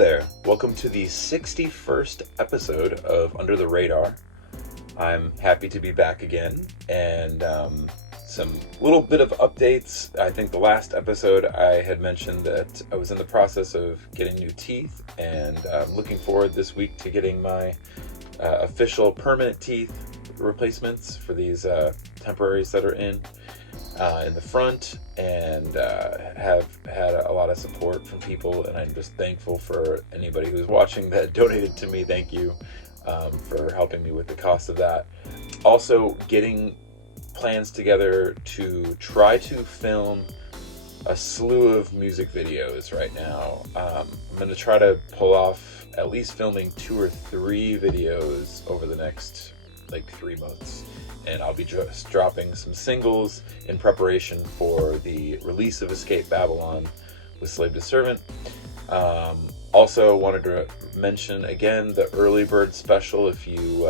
there. Welcome to the 61st episode of Under the Radar. I'm happy to be back again, and some little bit of updates. I think the last episode I had mentioned that I was in the process of getting new teeth, and I'm looking forward this week to getting my official permanent teeth replacements for these temporaries that are in the front, and have had a lot of support from people, and I'm just thankful for anybody who's watching that donated to me. Thank you for helping me with the cost of that. Also getting plans together to try to film a slew of music videos right now. I'm going to try to pull off at least filming 2 or 3 videos over the next 3 months. And I'll be just dropping some singles in preparation for the release of Escape Babylon with Slave to Servant. Also wanted to mention again the early bird special. If you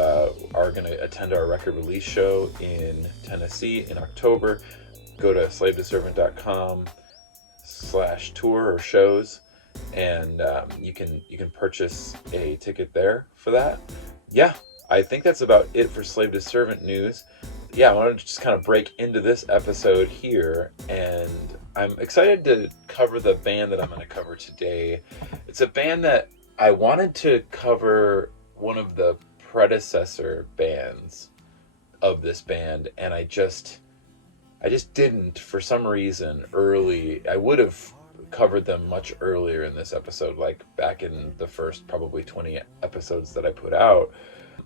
are going to attend our record release show in Tennessee in October, go to slavetosservant.com/tour or shows, and you can purchase a ticket there for that. Yeah, I think that's about it for Slave to Servant news. Yeah, I wanted to just kind of break into this episode here, and I'm excited to cover the band that I'm going to cover today. It's a band that I wanted to cover, one of the predecessor bands of this band, and I just didn't for some reason early. I would have covered them much earlier in this episode, like back in the first probably 20 episodes that I put out.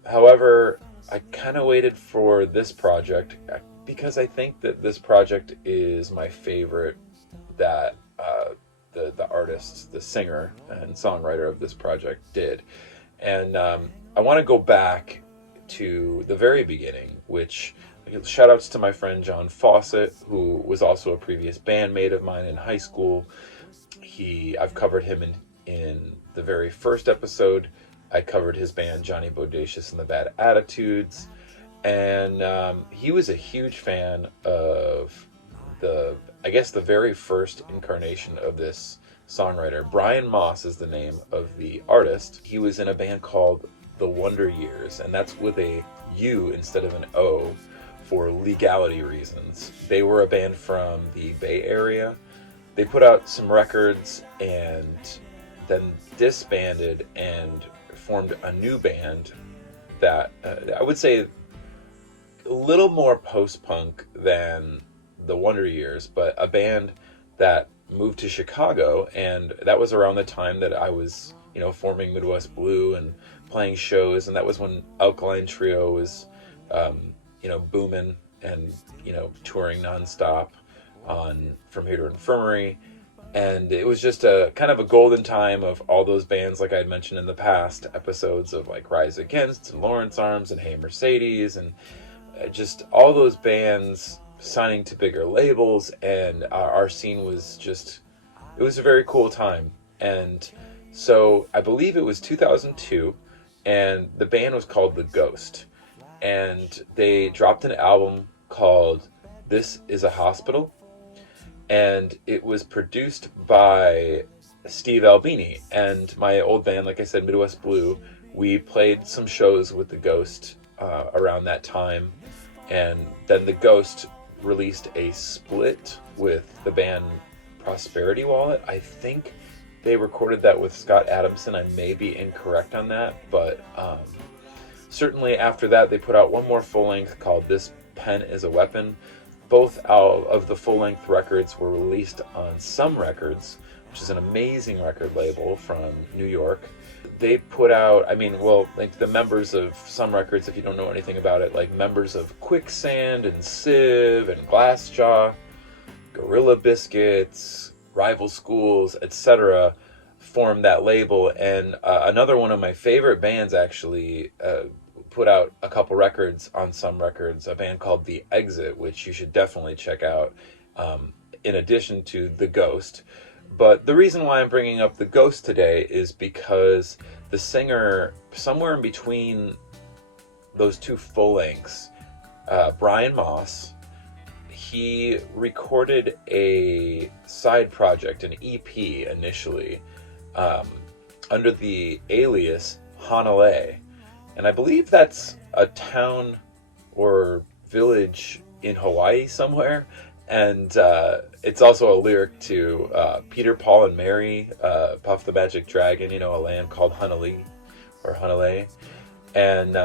However, I kind of waited for this project because I think that this project is my favorite that the artist, the singer and songwriter of this project did. And I want to go back to the very beginning, which shout outs to my friend John Fawcett, who was also a previous bandmate of mine in high school. I've covered him in the very first episode. I covered his band Johnny Bodacious and the Bad Attitudes, and he was a huge fan of the very first incarnation of this songwriter. Brian Moss is the name of the artist. He was in a band called the Wunder Years, and that's with a U instead of an O for legality reasons. They were a band from the Bay Area. They put out some records and then disbanded and formed a new band that I would say a little more post-punk than the Wunder Years, but a band that moved to Chicago, and that was around the time that I was, forming Midwest Blue and playing shows, and that was when Alkaline Trio was, booming and, touring nonstop on From Here to Infirmary. And it was just a kind of a golden time of all those bands, like I had mentioned in the past episodes, of like Rise Against and Lawrence Arms and Hey Mercedes, and just all those bands signing to bigger labels. And our scene was it was a very cool time. And so I believe it was 2002, and the band was called The Ghost. And they dropped an album called This Is a Hospital. And it was produced by Steve Albini. And my old band, like I said, Midwest Blue, we played some shows with The Ghost around that time. And then The Ghost released a split with the band Prosperity Wallet. I think they recorded that with Scott Adamson. I may be incorrect on that, but certainly after that they put out one more full-length called This Pen Is a Weapon. Both out of the full-length records were released on Some Records, which is an amazing record label from New York. They put out, the members of Some Records, if you don't know anything about it, like members of Quicksand and Civ and Glassjaw, Gorilla Biscuits, Rival Schools, etc., formed that label. And another one of my favorite bands actually put out a couple records on Some Records, a band called The Exit, which you should definitely check out, in addition to The Ghost. But the reason why I'm bringing up The Ghost today is because the singer, somewhere in between those two full lengths, Brian Moss, he recorded a side project, an EP initially, under the alias Hanalei. And I believe that's a town or village in Hawaii somewhere. And it's also a lyric to Peter, Paul, and Mary, Puff the Magic Dragon, a land called Hanalei, or Hanalei. And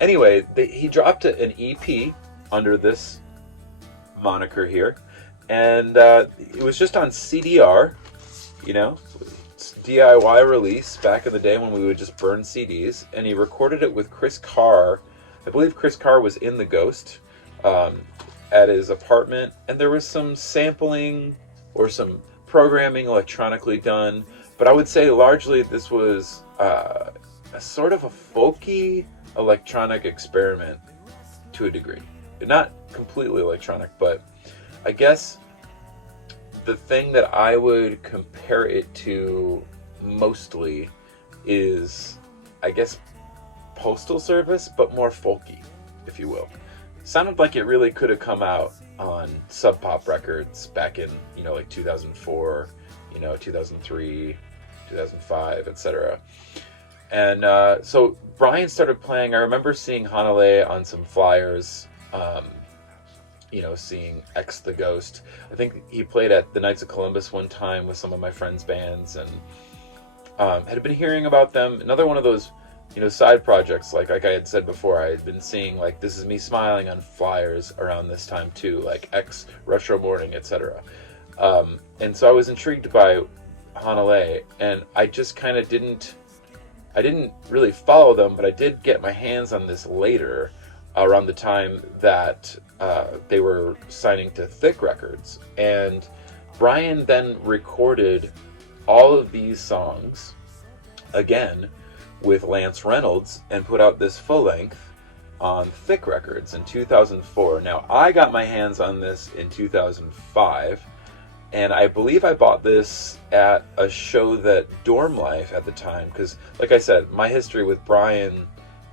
anyway, he dropped an EP under this moniker here. And it was just on CDR, DIY release back in the day when we would just burn CDs. And he recorded it with Chris Carr. I believe Chris Carr was in The Ghost at his apartment. And there was some sampling or some programming electronically done. But I would say largely this was a sort of a folky electronic experiment to a degree. Not completely electronic, but I guess the thing that I would compare it to mostly is, I guess, Postal Service, but more folky, if you will. Sounded like it really could have come out on Sub Pop Records back in, like 2004, 2003, 2005, etc. And so Brian started playing. I remember seeing Hanalei on some flyers, seeing X the Ghost. I think he played at the Knights of Columbus one time with some of my friends' bands, and had been hearing about them. Another one of those, side projects, like I had said before, I had been seeing, like, This Is Me Smiling on flyers around this time too, like X Retro Morning, etc. And so I was intrigued by Hanalei, and I just kind of didn't really follow them, but I did get my hands on this later, around the time that they were signing to Thick Records. And Brian then recorded all of these songs again with Lance Reynolds and put out this full length on Thick Records in 2004. Now, I got my hands on this in 2005, and I believe I bought this at a show that Dorm Life at the time, because, like I said, my history with Brian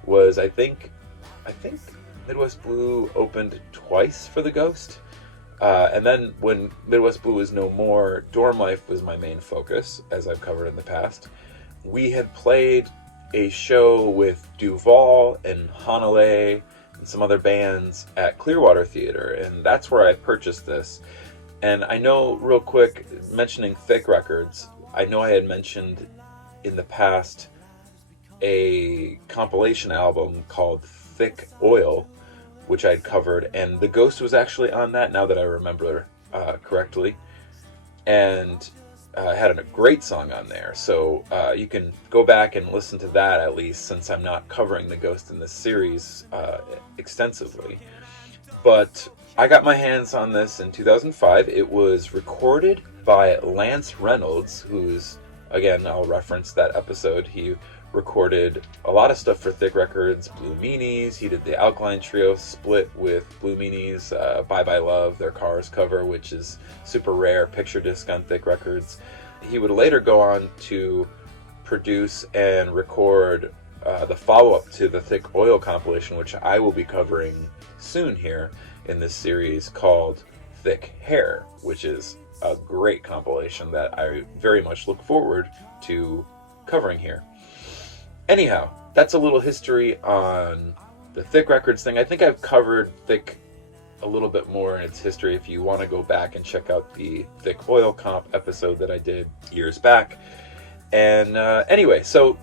was, I think Midwest Blue opened twice for The Ghost. And then when Midwest Blue was no more, Dorm Life was my main focus, as I've covered in the past. We had played a show with Duval and Hanalei and some other bands at Clearwater Theater, and that's where I purchased this. And I know, real quick, mentioning Thick Records, I know I had mentioned in the past a compilation album called Thick Oil, which I'd covered, and The Ghost was actually on that, now that I remember correctly, and had a great song on there. So you can go back and listen to that, at least, since I'm not covering The Ghost in this series extensively. But I got my hands on this in 2005. It was recorded by Lance Reynolds, who's, again, I'll reference that episode. He recorded a lot of stuff for Thick Records, Blue Meanies. He did the Alkaline Trio split with Blue Meanies, Bye Bye Love, their Cars cover, which is super rare, picture disc on Thick Records. He would later go on to produce and record the follow-up to the Thick Oil compilation, which I will be covering soon here in this series, called Thick Hair, which is a great compilation that I very much look forward to covering here. Anyhow, that's a little history on the Thick Records thing. I think I've covered Thick a little bit more in its history if you want to go back and check out the Thick Oil comp episode that I did years back. And anyway, so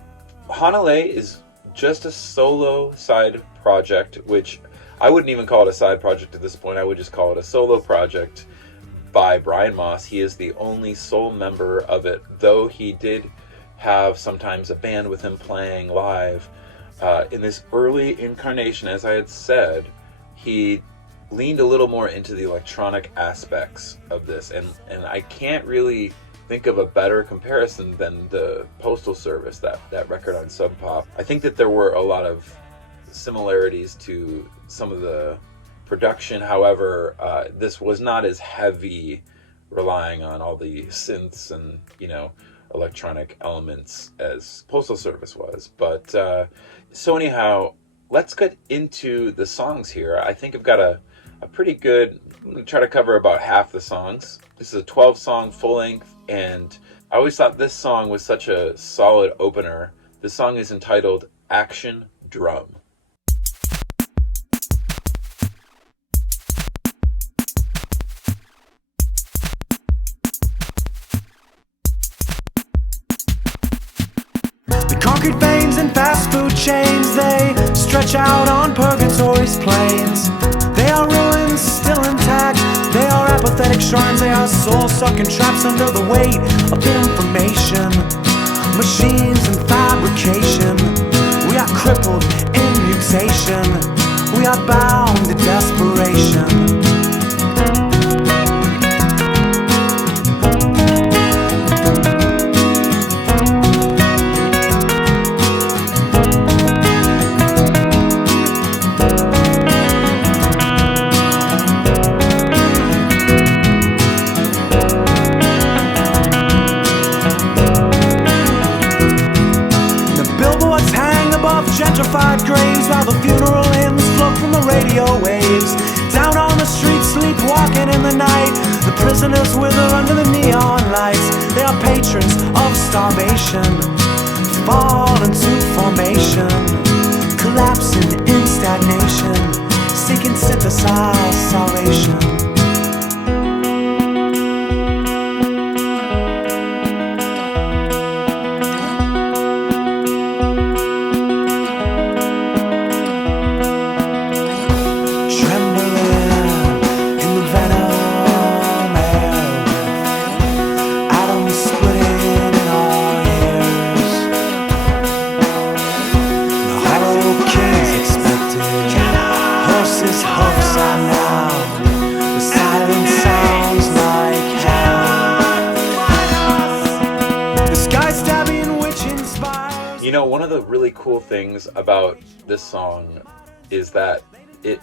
Hanalei is just a solo side project, which I wouldn't even call it a side project at this point. I would just call it a solo project by Brian Moss. He is the only sole member of it, though he did have sometimes a band with him playing live. In this early incarnation, as I had said, he leaned a little more into the electronic aspects of this, and I can't really think of a better comparison than the Postal Service, that record on Sub Pop. I think that there were a lot of similarities to some of the production. However, this was not as heavy, relying on all the synths and electronic elements as Postal Service was. But so anyhow, let's get into the songs here. I think I've got a pretty good, I'm going to try to cover about half the songs. This is a 12-song full length, and I always thought this song was such a solid opener. This song is entitled Action Drum. The concrete veins and fast food chains, they stretch out on purgatory's plains. They are ruins still intact, they are apathetic shrines, they are soul-sucking traps under the weight of information, machines and fabrication. We are crippled in mutation, we are bound to desperation. Gentrified graves while the funeral hymns float from the radio waves. Down on the street, sleepwalking in the night, the prisoners wither under the neon lights. They are patrons of starvation, fall into formation, collapsing in stagnation, seeking synthesized salvation. One of the really cool things about this song is that it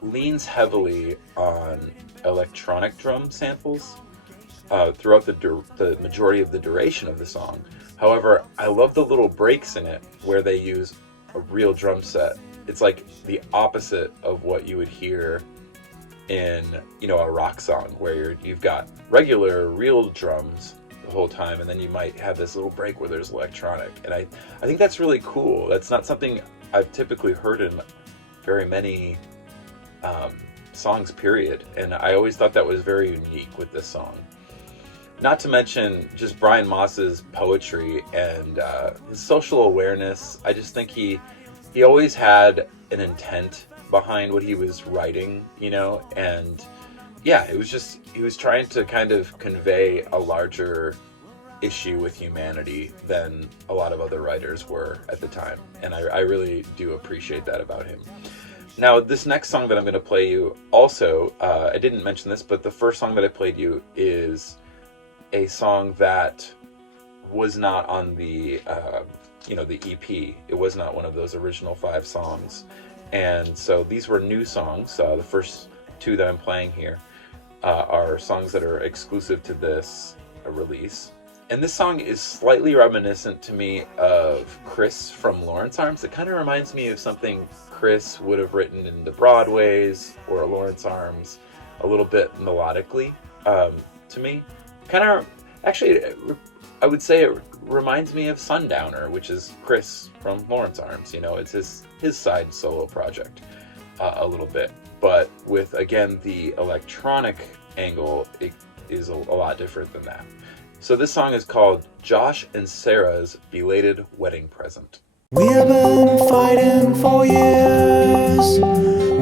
leans heavily on electronic drum samples throughout the majority of the duration of the song. However, I love the little breaks in it where they use a real drum set. It's like the opposite of what you would hear in, a rock song where you've got regular real drums the whole time, and then you might have this little break where there's electronic, and I think that's really cool. That's not something I've typically heard in very many songs, period, and I always thought that was very unique with this song. Not to mention just Brian Moss's poetry and his social awareness. I just think he always had an intent behind what he was writing, and yeah, it was just, he was trying to kind of convey a larger issue with humanity than a lot of other writers were at the time. And I really do appreciate that about him. Now, this next song that I'm going to play you also, I didn't mention this, but the first song that I played you is a song that was not on the, the EP. It was not one of those original 5 songs. And so these were new songs. The first 2 that I'm playing here are songs that are exclusive to this release. And this song is slightly reminiscent to me of Chris from Lawrence Arms. It kind of reminds me of something Chris would have written in the Broadways or Lawrence Arms, a little bit melodically to me. Kind of, actually, I would say it reminds me of Sundowner, which is Chris from Lawrence Arms. It's his side solo project a little bit. But with, again, the electronic angle, it is a lot different than that. So this song is called Josh and Sarah's Belated Wedding Present. We have been fighting for years.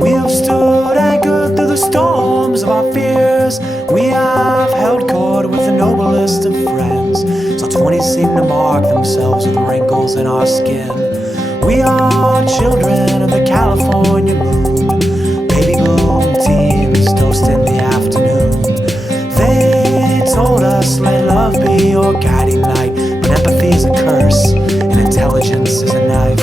We have stood anchored through the storms of our fears. We have held court with the noblest of friends. So 20 seem to mark themselves with wrinkles in our skin. We are children of the California moon. Baby boom teens toast in the afternoon. They told us, let love be your guiding light, but empathy is a curse and intelligence is a knife.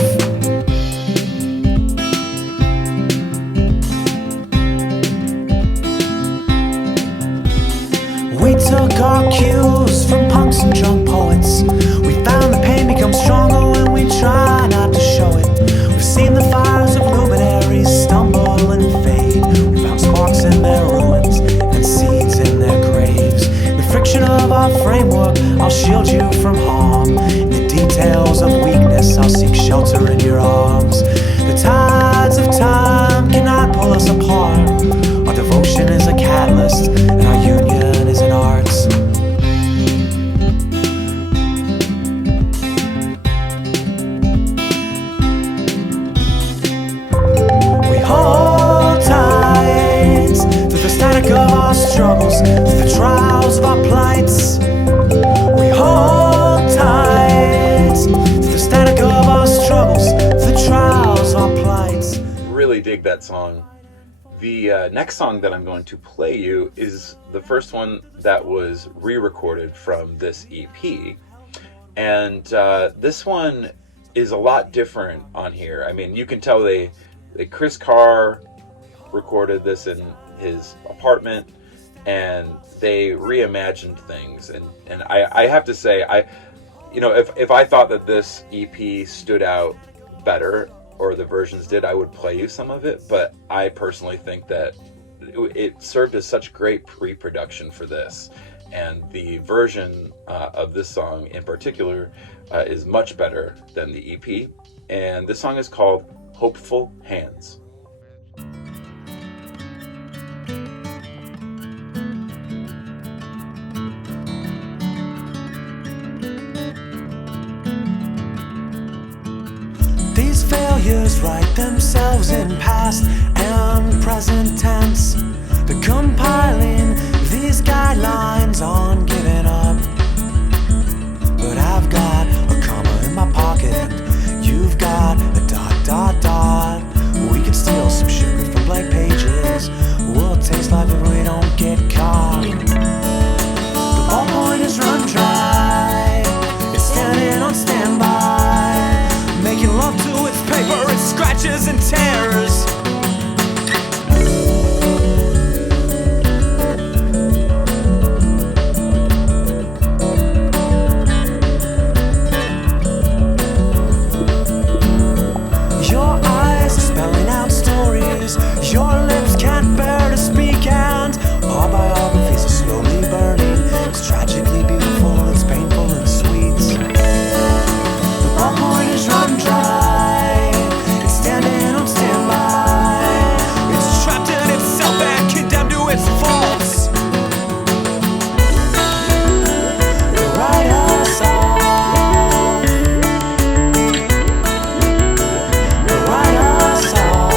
We took our cues from punks and drunk poets. We found the pain becomes stronger when we try not to show it. We've seen the fire plights. We hold tight to the static of our struggles, the trials, our plights. Really dig that song. The next song that I'm going to play you is the first one that was re-recorded from this EP. And this one is a lot different on here. I mean, you can tell they Chris Carr recorded this in his apartment, and they reimagined things. And I have to say, if I thought that this EP stood out better, or the versions did, I would play you some of it, but I personally think that it served as such great pre-production for this, and the version of this song in particular is much better than the EP, and this song is called Hopeful Hands. These failures write themselves in past and present tense. They're compiling these guidelines on giving up. But I've got a comma in my pocket, and you've got a dot, dot, dot. We could steal some sugar from blank pages. We'll taste life if we don't get caught. The ballpoint is run dry. It's standing on standby, making love to its paper, its scratches and tears. Your eyes are spelling out stories your lips can't bear to speak, and our biographies are slowly burning. It's tragically beautiful, it's painful and sweet. The ballpoint is run dry. It's standing on standby. It's trapped in itself and condemned to its faults. They write us off. They write us off.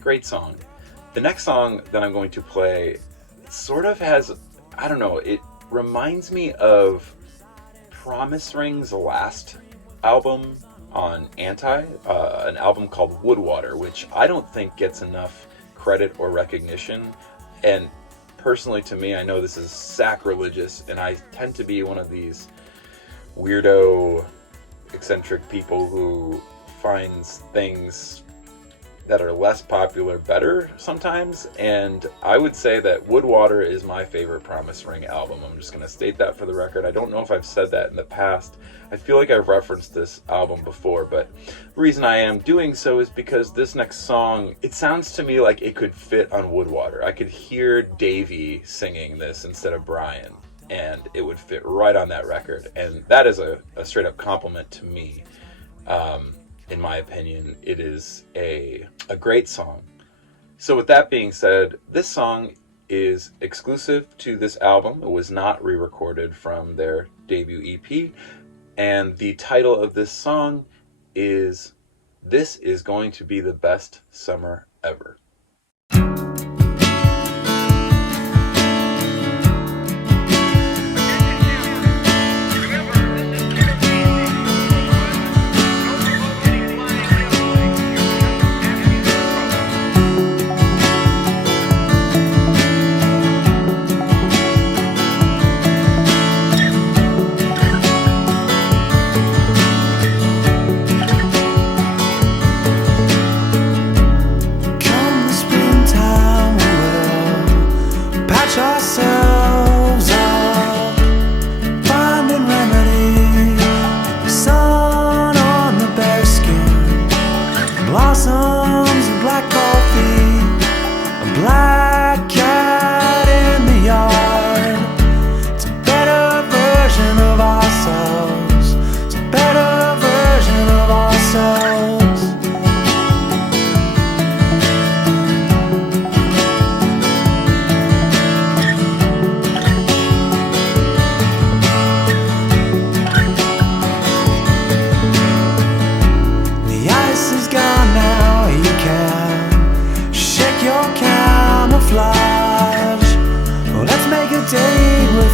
Great song. The next song that I'm going to play sort of has, I don't know, it reminds me of Promise Ring's last album on Anti, an album called Woodwater, which I don't think gets enough credit or recognition. And personally, to me, I know this is sacrilegious, and I tend to be one of these weirdo, eccentric people who finds things that are less popular better sometimes, and I would say that Woodwater is my favorite Promise Ring album. I'm just going to state that for the record. I don't know if I've said that in the past. I feel like I've referenced this album before, but the reason I am doing so is because this next song, it sounds to me like it could fit on Woodwater. I could hear Davey singing this instead of Brian, and it would fit right on that record, and that is a straight up compliment to me. In my opinion, it is a great song. So with that being said, this song is exclusive to this album. It was not re-recorded from their debut EP. And the title of this song is This Is Going to Be the Best Summer Ever. Come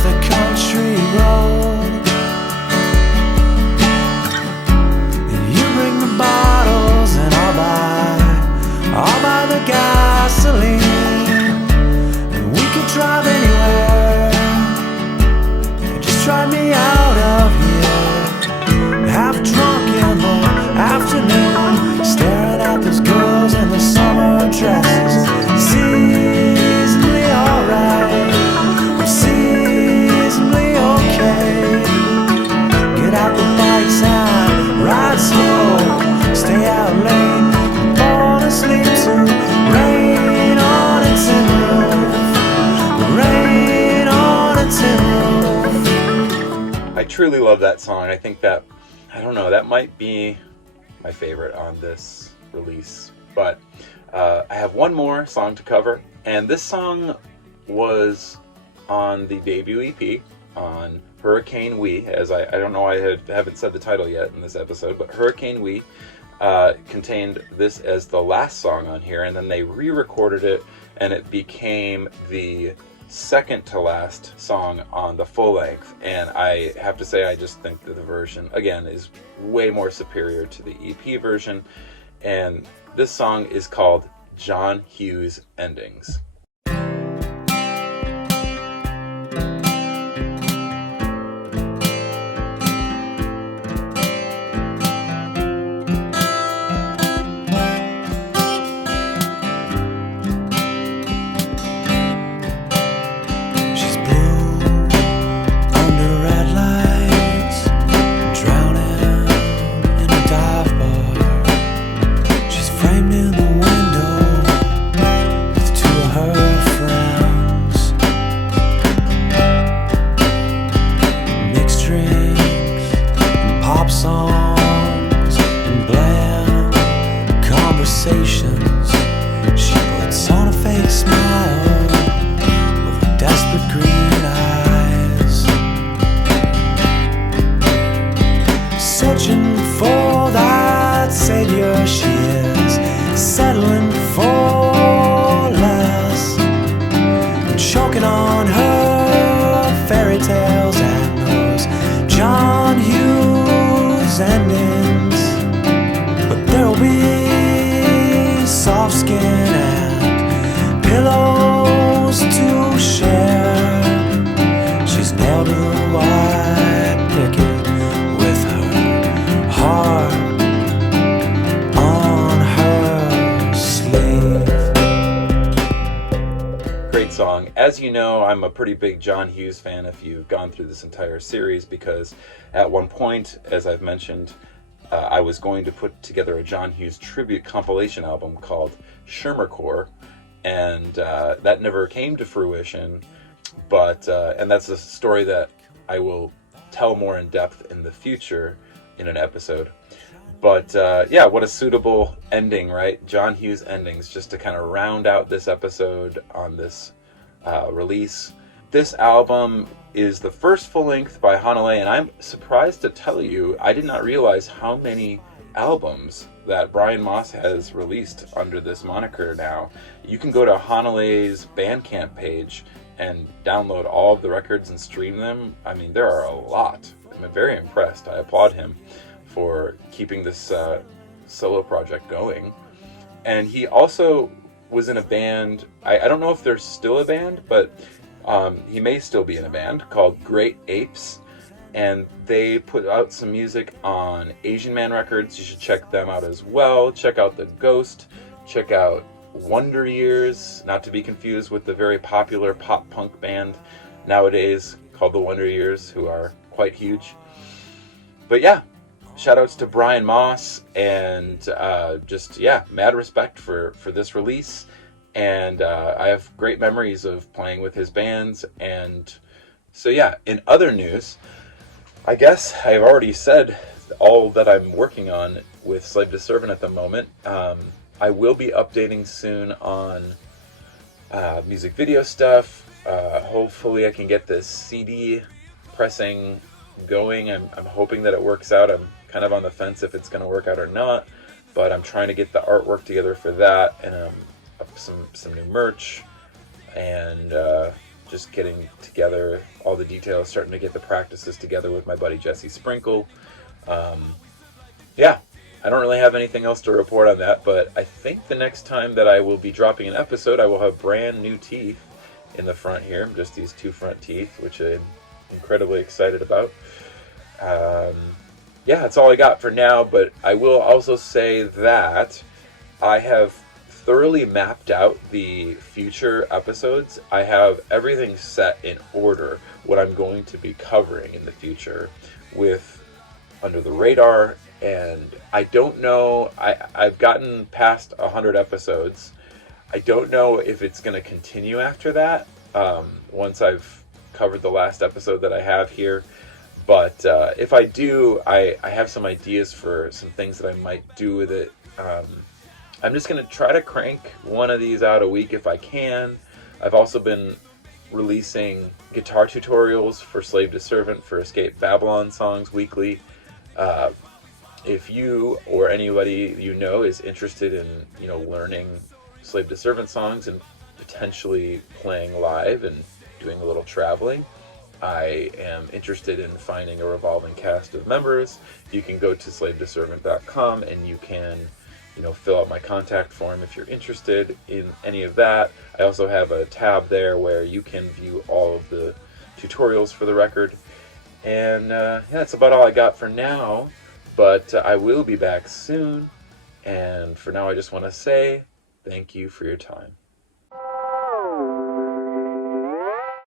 the country road. And you bring the bottles and I'll buy the gasoline. And we could drive anywhere. Just drive me out of here. Half drunk in the afternoon, staring at those girls in the summer dresses. Seasonally alright, I'm seasonally okay. Get out the bikes and ride slow. Stay out late, fall asleep to rain on a tin roof. Rain on a tin roof. I truly love that song. I think that, I don't know, that might be my favorite on this release. But I have one more song to cover, and this song was on the debut EP on Hurricane We, as I don't know, I haven't said the title yet in this episode, but Hurricane We contained this as the last song on here, and then they re-recorded it, and it became the second to last song on the full length. And I have to say, I just think that the version, again, is way more superior to the EP version, and this song is called John Hughes Endings. As you know, I'm a pretty big John Hughes fan if you've gone through this entire series, because at one point, as I've mentioned, I was going to put together a John Hughes tribute compilation album called Shermercore, and that never came to fruition, but and that's a story that I will tell more in depth in the future in an episode. But yeah, what a suitable ending, right? John Hughes Endings, just to kind of round out this episode on this release. This album is the first full length by Hanalei, and I'm surprised to tell you, I did not realize how many albums that Brian Moss has released under this moniker now. You can go to Hanalei's Bandcamp page and download all of the records and stream them. I mean, there are a lot. I'm very impressed. I applaud him for keeping this solo project going. And he also was in a band, I don't know if they're still a band, but he may still be in a band called Great Apes, and they put out some music on Asian Man Records. You should check them out as well. Check out The Ghost, check out Wunder Years, not to be confused with the very popular pop punk band nowadays called the Wunder Years, who are quite huge. But yeah, shoutouts to Brian Moss, and just, yeah, mad respect for this release. And I have great memories of playing with his bands. And so, yeah, in other news, I guess I've already said all that I'm working on with Slave to Servant at the moment. I will be updating soon on music video stuff. Hopefully I can get this CD pressing going. I'm hoping that it works out. I'm kind of on the fence if it's going to work out or not, but I'm trying to get the artwork together for that, and some new merch, and just getting together all the details, starting to get the practices together with my buddy Jesse Sprinkle. Yeah, I don't really have anything else to report on that, but I think the next time that I will be dropping an episode, I will have brand new teeth in the front here, just these 2 front teeth, which I'm incredibly excited about. Yeah, that's all I got for now, but I will also say that I have thoroughly mapped out the future episodes. I have everything set in order, what I'm going to be covering in the future with Under the Radar, and I don't know, I've gotten past 100 episodes. I don't know if it's going to continue after that, once I've covered the last episode that I have here. But if I do, I have some ideas for some things that I might do with it. I'm just going to try to crank one of these out a week if I can. I've also been releasing guitar tutorials for Slave to Servant for Escape Babylon songs weekly. If you or anybody you know is interested in, learning Slave to Servant songs and potentially playing live and doing a little traveling, I am interested in finding a revolving cast of members. You can go to slavetoservant.com and you can, fill out my contact form if you're interested in any of that. I also have a tab there where you can view all of the tutorials for the record. And that's about all I got for now, but I will be back soon. And for now, I just want to say thank you for your time.